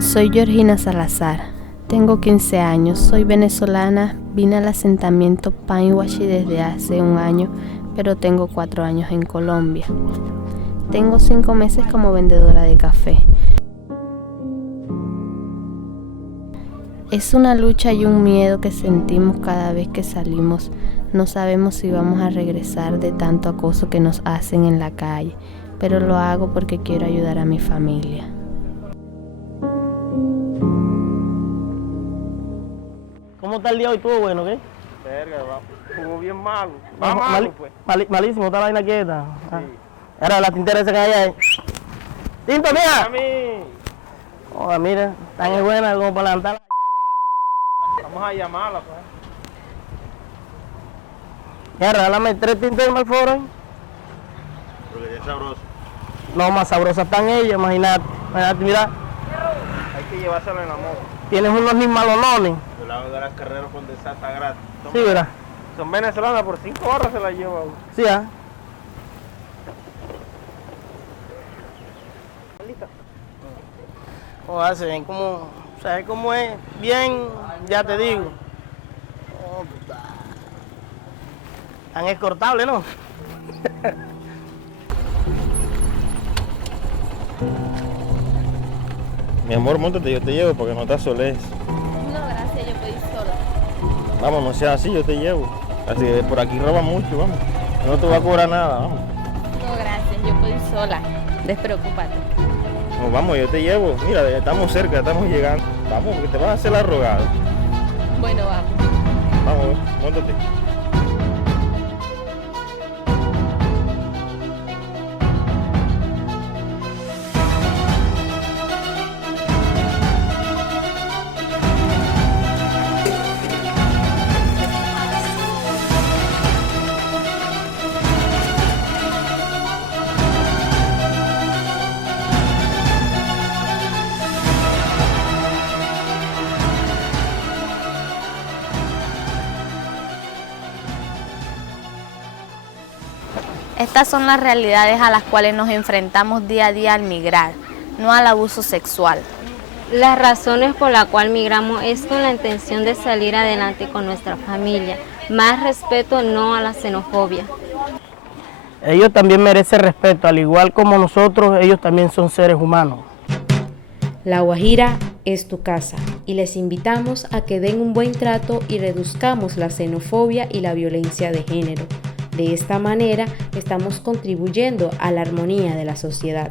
Soy Georgina Salazar, tengo 15 años, soy venezolana, vine al asentamiento Painhuachi desde hace un año, pero tengo 4 años en Colombia. Tengo 5 meses como vendedora de café. Es una lucha y un miedo que sentimos cada vez que salimos. No sabemos si vamos a regresar de tanto acoso que nos hacen en la calle, pero lo hago porque quiero ayudar a mi familia. ¿Cómo está el día hoy? ¿Estuvo bueno, qué? Verga, estuvo bien malo. Va malo, pues. Malísimo, está la vaina quieta. Sí. Ahora la tintera esa que hay ahí. ¡Tinto, A mira! mí, Oh, mira, tan buena como para levantar. vamos a llamarla, pues. Ya, regálame 3 tintos de Malforo ahí. Porque es sabroso. No, más sabrosas están ellas, imagínate. Imagínate, mira, Hay que llevárselo en la moto. tienes unos nismalonones. Del lado de las carreras con desata gratis. Sí, ¿verdad? Son venezolanas, por 5 horas se las lleva uno. Sí, ¿ah? Oh, se ven como, ¿sabes cómo es? Bien, ya te digo. Oh, tan escortable, ¿no? Mi amor, móntate, yo te llevo porque no te asoles. No, gracias, yo puedo ir sola. Vamos, no sea así, yo te llevo. Así que por aquí roban mucho, vamos. No te voy a cobrar nada, vamos. No, gracias, yo puedo ir sola. Despreocúpate. No, vamos, yo te llevo. Mira, estamos cerca, estamos llegando. Vamos, que te vas a hacer la rogada. Bueno, vamos. Vamos, móntate. Estas son las realidades a las cuales nos enfrentamos día a día al migrar, no al abuso sexual. Las razones por las cuales migramos es con la intención de salir adelante con nuestra familia. Más respeto, no a la xenofobia. Ellos también merecen respeto, al igual como nosotros, ellos también son seres humanos. La Guajira es tu casa y les invitamos a que den un buen trato y reduzcamos la xenofobia y la violencia de género. De esta manera estamos contribuyendo a la armonía de la sociedad.